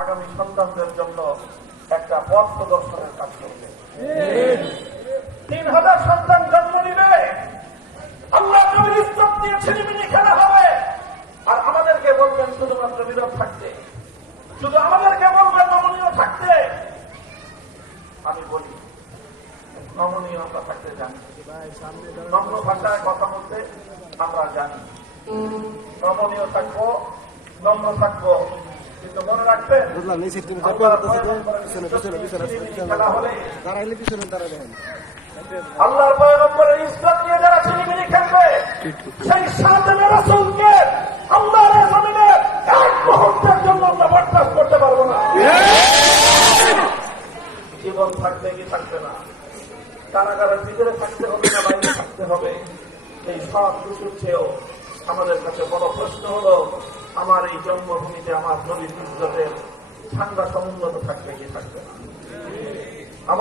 আগামী সন্তানদের জন্য একটা পথ প্রদর্শনের কাজ করবে। 3000 সন্তান জন্ম নিবে, আল্লাহ নবীর ইজ্জত দিয়ে ছিনিমিনি খেলা হবে। আর আমাদেরকে বলবেন শুধুমাত্র নীরব থাকতে, শুধু আমাদেরকে বলবেন নমনীয় থাকতে। আমি বলি নমনীয় আমরা থাকতে জানি, নম্র ভাষায় কথা বলতে আমরা জানি, নমনীয় থাকবো, নম্র থাকবো। কিন্তু মনে রাখবেন খেলা হলে আল্লাহর পয়গম্বরের ইজ্জত নিয়ে যারা ছিনিমিনি খেলবে, সেই সাতেমের রাসূলকে আল্লাহর জমিনে এক মুহূর্তের জন্য আমরা বরদাস্ত করতে পারবো না। জীবন থাকবে কি থাকবে না, কারাগারের ভিতরে থাকতে হবে না বাইরে থাকতে হবে, এই সব কিছুর চেয়েও আমাদের কাছে বড় প্রশ্ন হলো আমার এই জন্মভূমিতে আমার নবীর ইজ্জতের ঠান্ডা সমুন্নত থাকবে কি থাকবে না।